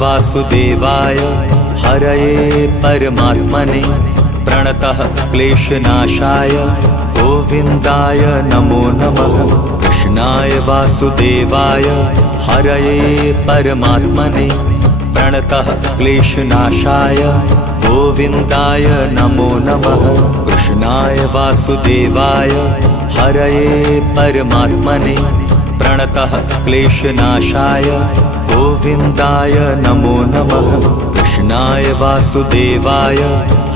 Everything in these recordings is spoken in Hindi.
वासुदेवाय हरये परमात्मने प्रणतः क्लेशनाशाय गोविन्दाय नमो नमः। कृष्णाय वासुदेवाय हरये परमात्मने प्रणतः क्लेशनाशाय गोविन्दाय नमो नमः। कृष्णाय वासुदेवाय हरये परमात्मने प्रणतः क्लेशनाशाय गोविन्दाय नमो नमः। कृष्णाय वासुदेवाय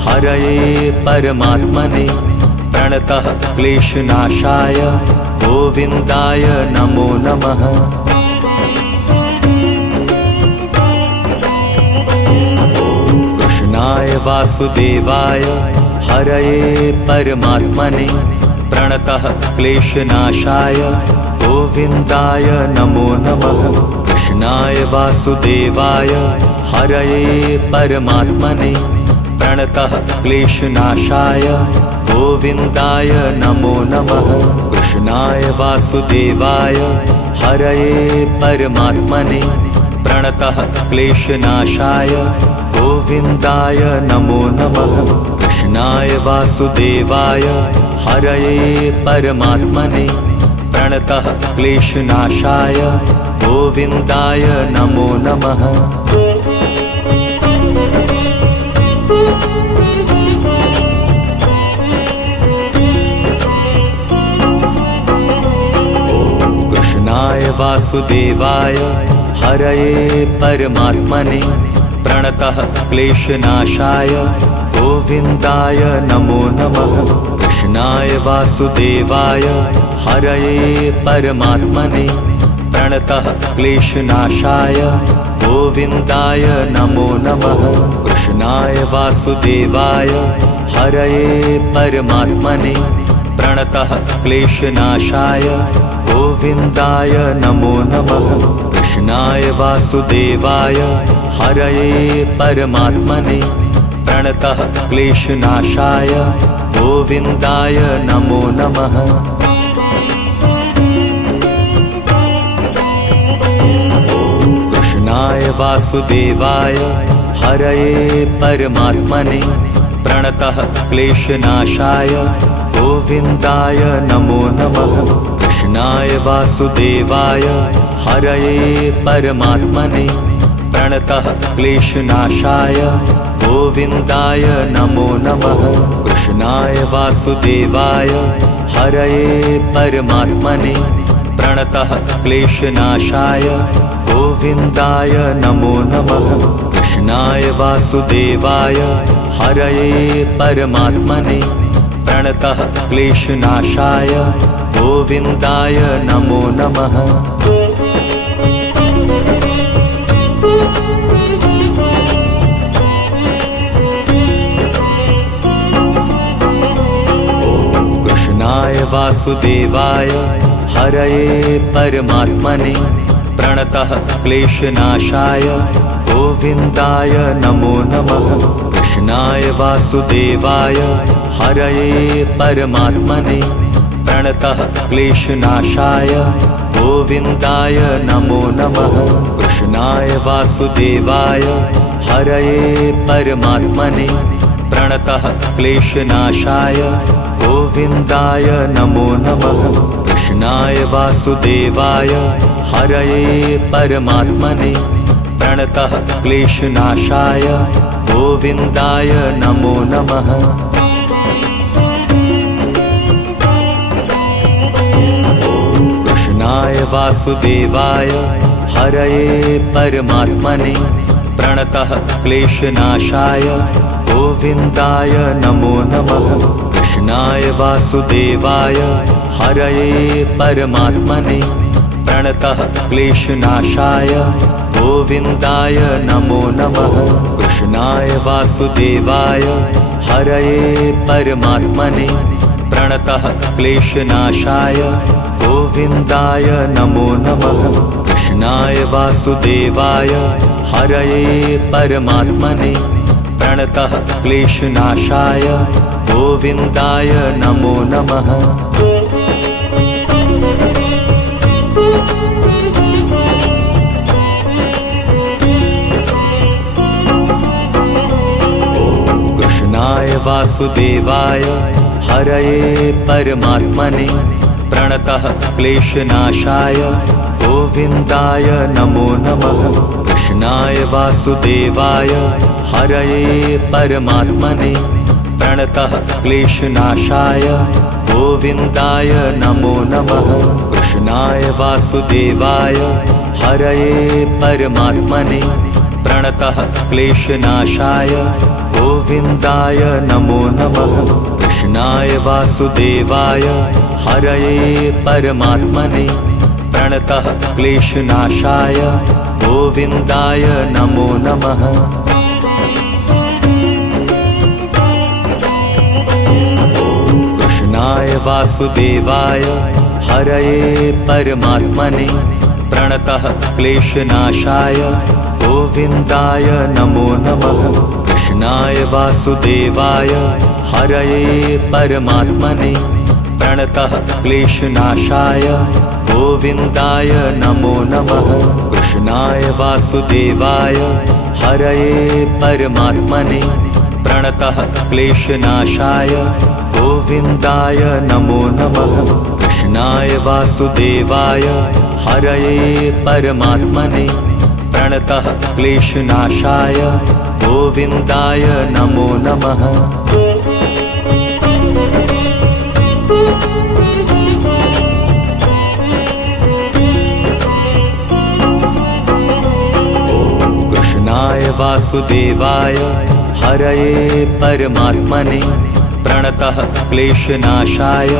हरये परमात्मने प्रणतः क्लेशनाशाय गोविन्दाय नमो नमः। कृष्णाय वासुदेवाय हरये परमात्मने प्रणतः क्लेशनाशाय गोविन्दाय नमो नमः। कृष्णाय वासुदेवाय हरये परमात्मने प्रणतः क्लेशनाशाय गोविन्दाय नमो नमः। कृष्णाय वासुदेवाय हरये परमात्मने प्रणतः क्लेशनाशाय गोविन्दाय नमो नमः। कृष्णाय वासुदेवाय हरये परमात्मने प्रणतः क्लेशनाशाय गोविन्दाय नमो नमः। कृष्णाय वासुदेवाय हरये परमात्मने प्रणतः क्लेशनाशाय गोविन्दाय नमो नमः। कृष्णाय वासुदेवाय हरये परमात्मने प्रणतः क्लेशनाशाय गोविन्दाय नमो नमः। कृष्णाय वासुदेवाय हरये परमात्मने प्रणतः क्लेशनाशाय गोविन्दाय नमो नमः। कृष्णाय वासुदेवाय हरये परमात्मने प्रणतः क्लेशनाशाय गोविन्दाय नमो नमः। कृष्णाय वासुदेवाय हरये परमात्मने प्रणतः क्लेशनाशाय गोविन्दाय नमो नमः। कृष्णाय वासुदेवाय हरये परमात्मने प्रणतः क्लेशनाशाय गोविन्दाय नमो नमः। कृष्णाय वासुदेवाय हरये परमात्मने प्रणतः क्लेशनाशाय गोविन्दाय नमो नमः। कृष्णाय वासुदेवाय हरये परमात्मने प्रणतः क्लेशनाशाय गोविन्दाय नमो नमः। कृष्णाय वासुदेवाय हरये परमात्मने प्रणतः क्लेशनाशाय गोविन्दाय नमो नमः। कृष्णाय वासुदेवाय हरये परमात्मने प्रणतः क्लेशनाशाय गोविन्दाय नमो नमः। कृष्णाय वासुदेवाय हरये परमात्मने प्रणतः क्लेशनाशाय गोविन्दाय नमो नमः। कृष्णाय वासुदेवाय हरये परमात्मने प्रणतः क्लेशनाशाय गोविन्दाय नमो नमः। कृष्णाय वासुदेवाय हरये परमात्मने प्रणतः क्लेशनाशाय गोविन्दाय नमो नमः। कृष्णाय वासुदेवाय हरये परमात्मने प्रणतः क्लेशनाशाय गोविन्दाय नमो नमः। कृष्णाय वासुदेवाय हरये परमात्मने प्रणतः क्लेशनाशाय गोविन्दाय नमो नमः। कृष्णाय वासुदेवाय हरये परमात्मने प्रणतः क्लेशनाशाय गोविन्दाय नमो नमः। वासुदेवाय हरये परमात्मने प्रणतः क्लेशनाशाय गोविन्दाय नमो नमः। कृष्णाय वासुदेवाय हरये परमात्मने प्रणतः क्लेशनाशाय गोविन्दाय नमो नमः। कृष्णाय वासुदेवाय हरये परमात्मने प्रणतः क्लेशनाशाय गोविन्दाय नमो नमः। कृष्णाय वासुदेवाय हरये परमात्मने प्रणतः क्लेशनाशाय गोविन्दाय नमो नमः। कृष्णाय वासुदेवाय हरये परमात्मने प्रणतः क्लेशनाशाय गोविन्दाय नमो नमः। कृष्णाय वासुदेवाय हरये परमात्मने प्रणतः क्लेशनाशाय गोविन्दाय नमो नमः। कृष्णाय वासुदेवाय हरये परमात्मने प्रणतः क्लेशनाशाय गोविन्दाय नमो नमः। कृष्णाय वासुदेवाय हरये परमात्मने प्रणतः क्लेशनाशाय गोविन्दाय नमो नमः। कृष्णाय वासुदेवाय हरये परमात्मने प्रणतः क्लेशनाशाय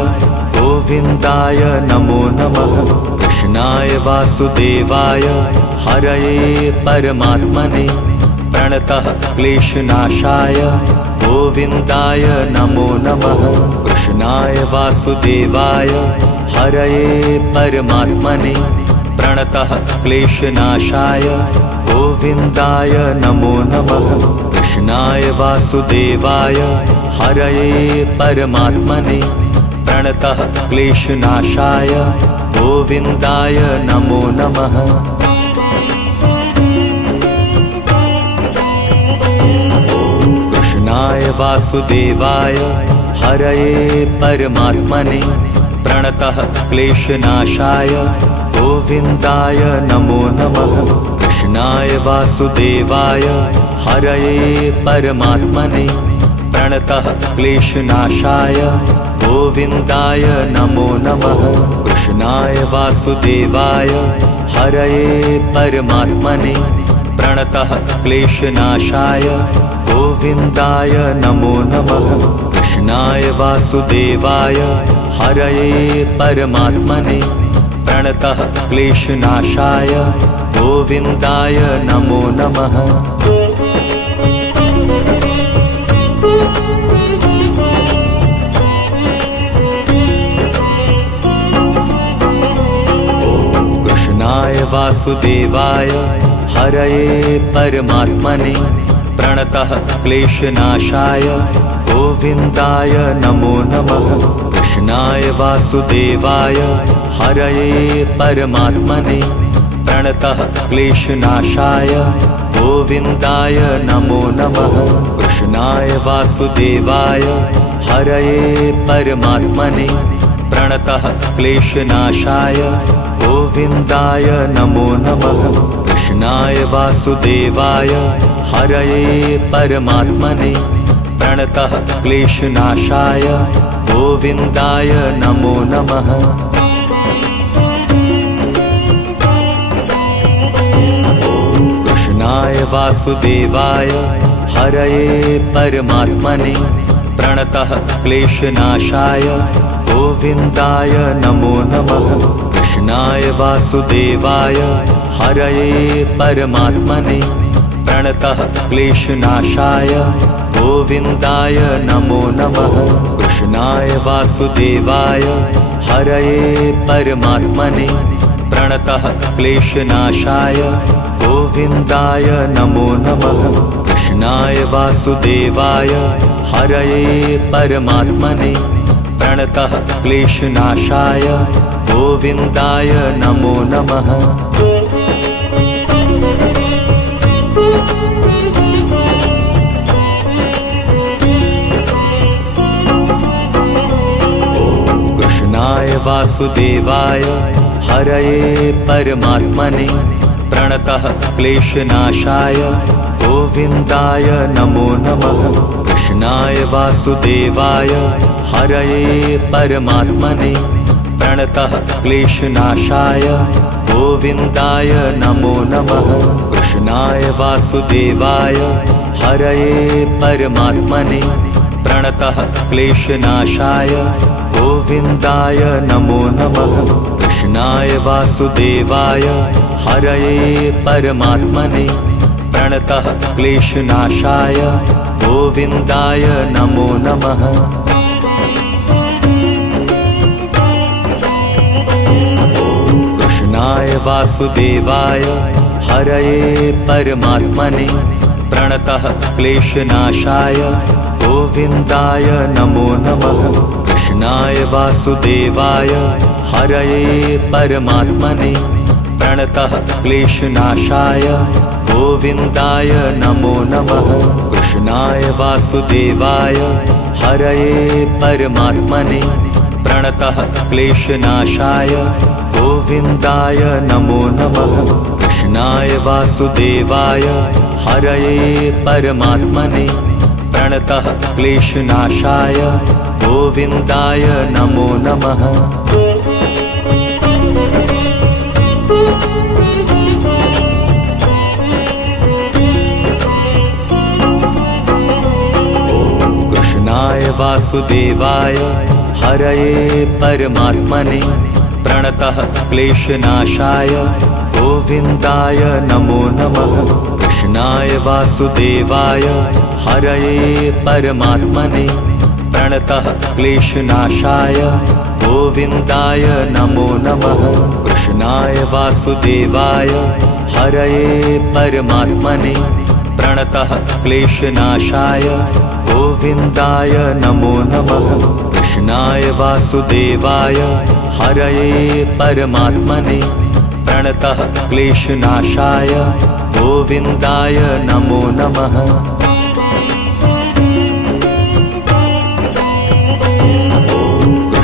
गोविन्दाय नमो नमः। कृष्णाय वासुदेवाय हरये परमात्मने प्रणतः क्लेशनाशाय गोविन्दाय नमो नमः। कृष्णाय वासुदेवाय हरये परमात्मने प्रणतः क्लेशनाशाय गोविन्दाय नमो नमः। कृष्णाय वासुदेवाय हरये परमात्मने प्रणतः क्लेशनाशाय गोविन्दाय नमो नमः। कृष्णाय वासुदेवाय हरये परमात्मने प्रणतः क्लेशनाशाय गोविन्दाय नमो नमः। कृष्णाय वासुदेवाय हरये परमात्मने प्रणतः क्लेशनाशाय गोविन्दाय नमो नमः। कृष्णाय वासुदेवाय हरये परमात्मने प्रणतः क्लेशनाशाय गोविन्दाय नमो नमः। कृष्णाय वासुदेवाय हरये परमात्मने प्रणतः क्लेशनाशाय गोविन्दाय नमो नमः। कृष्णाय वासुदेवाय हरये परमात्मने प्रणतः क्लेशनाशाय गोविन्दाय नमो नमः। कृष्णाय वासुदेवाय हरये परमात्मने प्रणतः क्लेशनाशाय गोविन्दाय नमो नमः। कृष्णाय वासुदेवाय हरये परमात्मने प्रणतः क्लेशनाशाय गोविन्दाय नमो नमः। कृष्णाय वासुदेवाय हरये परमात्मने प्रणतः क्लेशनाशाय गोविन्दाय नमो नमः। कृष्णाय वासुदेवाय हरये परमात्मने प्रणतः क्लेशनाशाय गोविन्दाय नमो नमः। कृष्णाय वासुदेवाय हरये परमात्मने प्रणतः क्लेशनाशाय गोविन्दाय नमो नमः। कृष्णाय वासुदेवाय हरये परमात्मने प्रणतः क्लेशनाशाय गोविन्दाय नमो नमः। कृष्णाय वासुदेवाय हरये परमात्मने प्रणतः क्लेशनाशाय गोविन्दाय नमो नमः। वासुदेवाय हरये परमात्मने प्रणतः क्लेशनाशाय गोविन्दाय नमो नमः। कृष्णाय वासुदेवाय हरये परमात्मने प्रणतः क्लेशनाशाय गोविन्दाय नमो नमः। कृष्णाय वासुदेवाय हरये परमात्मने प्रणतः क्लेशनाशाय गोविन्दाय नमो नमः। कृष्णाय वासुदेवाय हरये परमात्मने प्रणतः क्लेशनाशाय गोविन्दाय नमो नमः। कृष्णाय वासुदेवाय हरये परमात्मने प्रणतः क्लेशनाशाय गोविन्दाय नमो नमः। कृष्णाय वासुदेवाय हरये परमात्मने प्रणतः क्लेशनाशाय गोविन्दाय नमो नमः। कृष्णाय वासुदेवाय हरये परमात्मने प्रणतः क्लेशनाशाय गोविन्दाय नमो नमः। कृष्णाय वासुदेवाय हरये परमात्मने प्रणतः क्लेशनाशाय गोविन्दाय नमो नमः। कृष्णाय वासुदेवाय हरये परमात्मने प्रणतः क्लेशनाशाय गोविन्दाय नमो नमः। कृष्णाय वासुदेवाय हरये परमात्मने प्रणतः क्लेशनाशाय गोविन्दाय नमो नमः। कृष्णाय वासुदेवाय हरये परमात्मने प्रणतः क्लेशनाशाय गोविन्दाय नमो नमः। कृष्णाय वासुदेवाय हरये परमात्मने प्रणतः क्लेशनाशाय गोविन्दाय नमो नमः।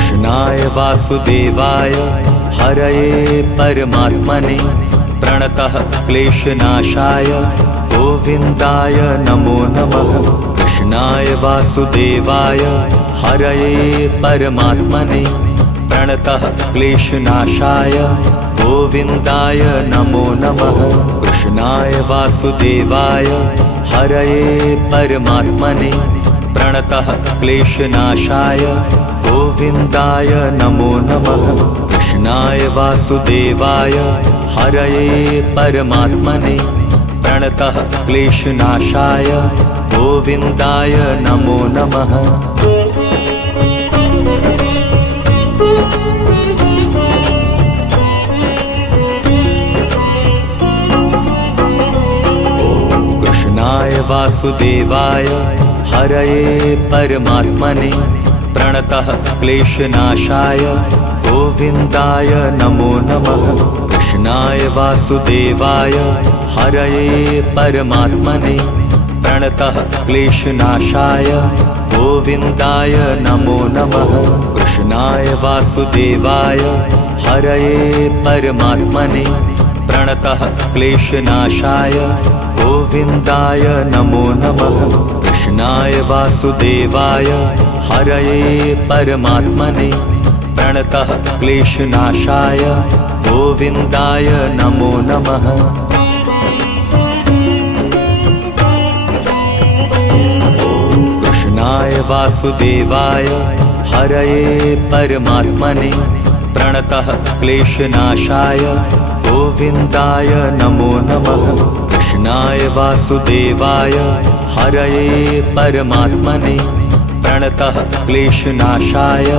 कृष्णाय वासुदेवाय हरये परमात्मने प्रणतः क्लेशनाशाय गोविन्दाय नमो नमः। कृष्णाय वासुदेवाय हरये परमात्मने प्रणतः क्लेशनाशाय गोविन्दाय नमो नमः। कृष्णाय वासुदेवाय हरये परमात्मने प्रणतः क्लेशनाशाय गोविन्दाय नमो नमः। कृष्णाय वासुदेवाय हरये परमात्मने प्रणतः क्लेशनाशाय गोविन्दाय नमो नमः। कृष्णाय वासुदेवाय हरये परमात्मने प्रणतः क्लेशनाशाय गोविन्दाय नमो नमः। कृष्णाय वासुदेवाय हरये परमात्मने प्रणतः क्लेशनाशाय गोविन्दाय नमो नमः। कृष्णाय वासुदेवाय हरये परमात्मने प्रणतः क्लेशनाशाय गोविन्दाय नमो नमः। कृष्णाय वासुदेवाय हरये परमात्मने प्रणतः क्लेशनाशाय गोविन्दाय नमो नमः। कृष्णाय वासुदेवाय हरये परमात्मने प्रणतः क्लेशनाशाय गोविन्दाय नमो नमः। कृष्णाय वासुदेवाय हरये परमात्मने प्रणतः क्लेशनाशाय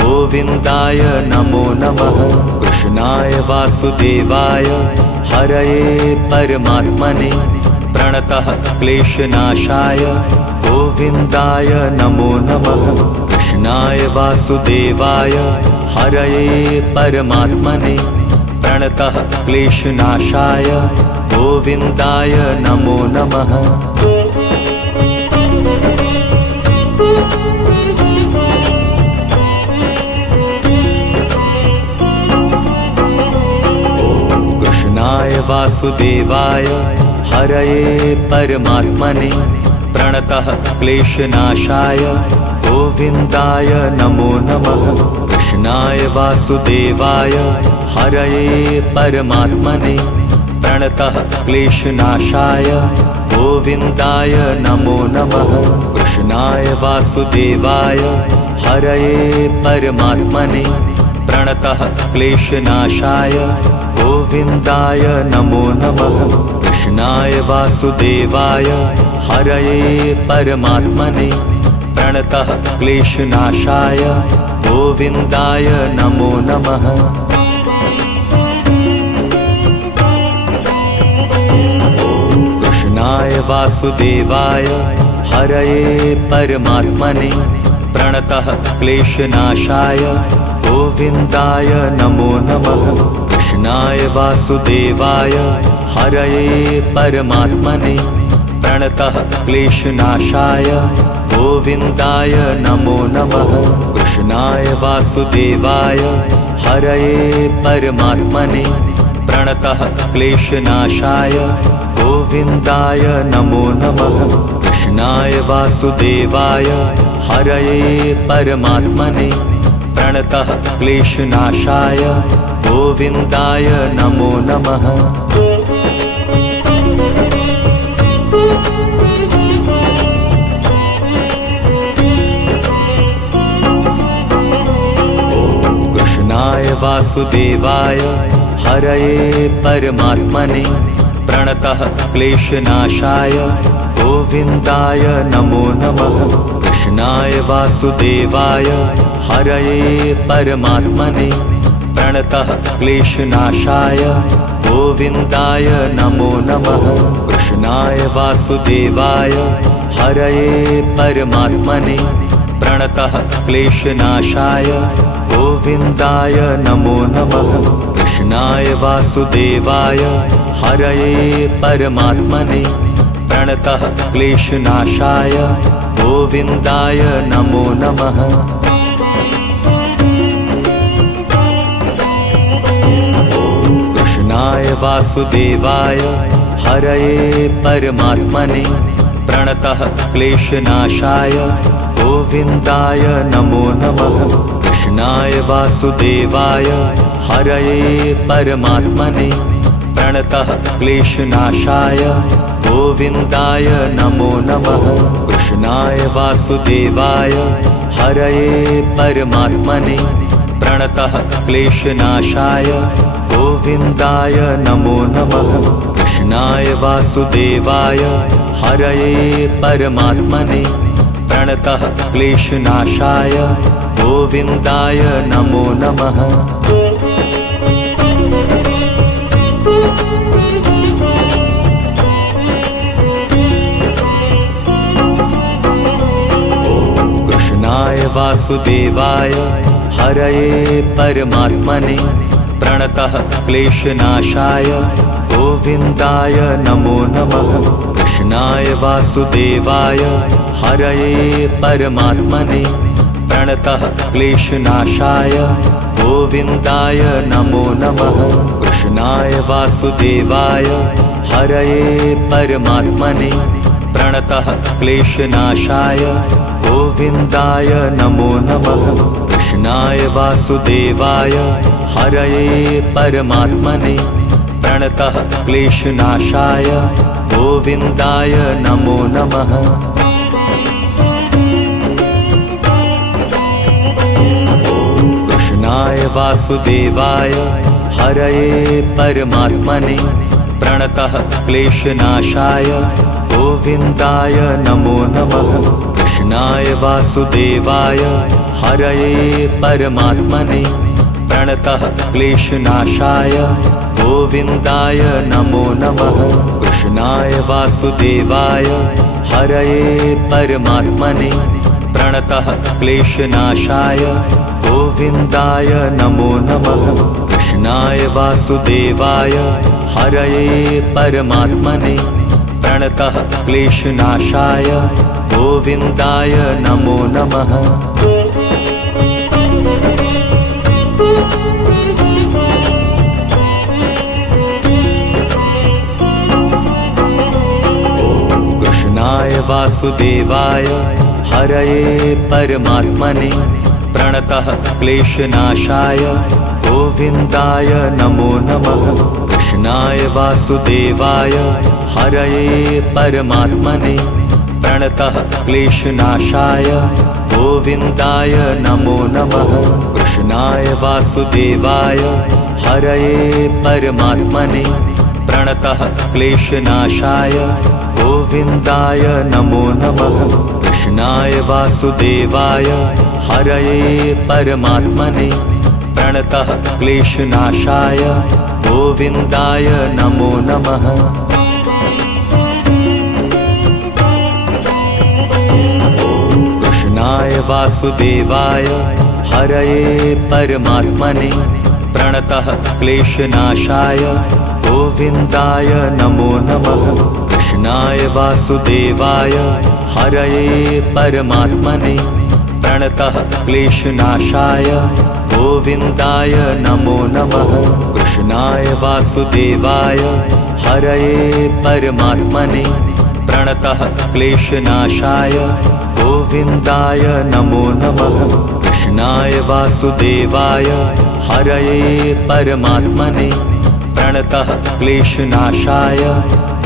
गोविन्दाय नमो नमः। कृष्णाय वासुदेवाय हरये परमात्मने प्रणतः क्लेशनाशाय गोविन्दाय नमो नमः। कृष्णाय वासुदेवाय हरये परमात्मने प्रणतः क्लेशनाशाय गोविन्दाय नमो नमः। वासुदेवाय हरये परमात्मने प्रणतः क्लेशनाशाय गोविन्दाय नमो नमः। कृष्णाय वासुदेवाय हरये परमात्मने प्रणतः क्लेशनाशाय गोविन्दाय नमो नमः। कृष्णाय वासुदेवाय हरये परमात्मने प्रणतः क्लेशनाशाय गोविन्दाय नमो नमः। कृष्णाय वासुदेवाय हरये परमात्मने प्रणतः क्लेशनाशाय गोविन्दाय नमो नमः। कृष्णाय वासुदेवाय हरये परमात्मने प्रणतः क्लेशनाशाय गोविन्दाय नमो नमः। कृष्णाय वासुदेवाय हरये परमात्मने प्रणतः क्लेशनाशाय गोविन्दाय नमो नमः। कृष्णाय वासुदेवाय हरये परमात्मने प्रणतः क्लेशनाशाय गोविन्दाय नमो नमः। कृष्णाय वासुदेवाय हरये परमात्मने प्रणतः क्लेशनाशाय गोविन्दाय नमो नमः। कृष्णाय वासुदेवाय हरये परमात्मने प्रणतः क्लेशनाशाय गोविन्दाय नमो नमः। कृष्णाय वासुदेवाय हरये परमात्मने प्रणतः क्लेशनाशाय गोविन्दाय नमो नमः। कृष्णाय वासुदेवाय हरये परमात्मने प्रणतः क्लेशनाशाय गोविन्दाय नमो नमः। कृष्णाय वासुदेवाय हरये परमात्मने प्रणतः क्लेशनाशाय गोविन्दाय नमो नमः। कृष्णाय वासुदेवाय हरये परमात्मने प्रणतः क्लेशनाशाय गोविन्दाय नमो नमः। कृष्णाय वासुदेवाय हरये परमात्मने प्रणतः क्लेशनाशाय गोविन्दाय नमो नमः। कृष्णाय वासुदेवाय हरये परमात्मने प्रणतः क्लेशनाशाय गोविन्दाय नमो नमः। कृष्णाय वासुदेवाय हरये परमात्मने प्रणतः क्लेशनाशाय गोविन्दाय नमो नमः। कृष्णाय वासुदेवाय हरये परमात्मने प्रणतः क्लेशनाशाय गोविन्दाय नमो नमः। कृष्णाय वासुदेवाय हरये परमात्मने प्रणतः क्लेशनाशाय गोविन्दाय नमो नमः। कृष्णाय वासुदेवाय हरये परमात्मने प्रणतः क्लेशनाशाय गोविन्दाय नमो नमः। कृष्णाय वासुदेवाय हरये परमात्मने प्रणतः क्लेशनाशाय गोविन्दाय नमो नमः। कृष्णाय वासुदेवाय हरये परमात्मने प्रणतः क्लेशनाशाय गोविन्दाय नमो नमः। कृष्णाय वासुदेवाय हरये परमात्मने प्रणतः क्लेशनाशाय गोविन्दाय नमो नमः। कृष्णाय वासुदेवाय हरये परमात्मने प्रणतः क्लेशनाशाय गोविन्दाय नमो नमः। कृष्णाय वासुदेवाय हरये परमात्मने प्रणतः क्लेशनाशाय गोविन्दाय नमो नमः। वासुदेवाय हरये परमात्मने प्रणतः क्लेशनाशाय गोविन्दाय नमो नमः। कृष्णाय वासुदेवाय हरये परमात्मने प्रणतः क्लेशनाशाय गोविन्दाय नमो नमः। कृष्णाय वासुदेवाय हरये परमात्मने प्रणतः क्लेशनाशाय गोविन्दाय नमो नमः। कृष्णाय वासुदेवाय हरये परमात्मने प्रणतः क्लेशनाशाय गोविन्दाय नमो नमः। कृष्णाय वासुदेवाय हरये परमात्मने प्रणतः क्लेशनाशाय गोविन्दाय नमो नमः। कृष्णाय वासुदेवाय हरये परमात्मने प्रणतः क्लेशनाशाय गोविन्दाय नमो नमः। कृष्णाय वासुदेवाय हरये परमात्मने प्रणतः क्लेशनाशाय गोविन्दाय नमो नमः। कृष्णाय वासुदेवाय हरये परमात्मने प्रणतः क्लेशनाशाय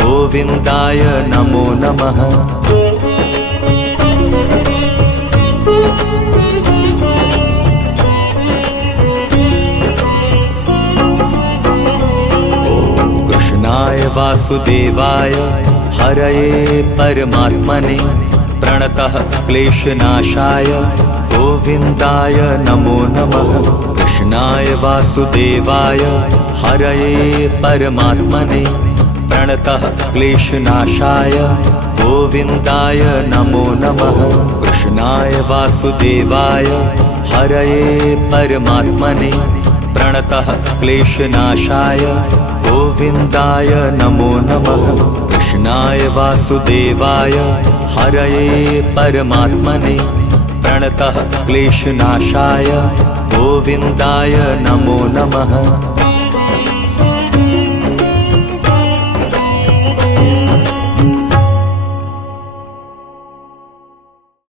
गोविन्दाय नमो नमः। कृष्णाय वासुदेवाय हरये परमात्मने प्रणतः क्लेशनाशाय गोविन्दाय नमो नमः। कृष्णाय वासुदेवाय हरये परमात्मने प्रणतः क्लेशनाशाय गोविन्दाय नमो नमः। कृष्णाय वासुदेवाय हरये परमात्मने प्रणतः क्लेशनाशाय गोविन्दाय नमो नमः। कृष्णाय वासुदेवाय हरये परमात्मने प्रणतः क्लेशनाशाय गोविन्दाय नमो नमः।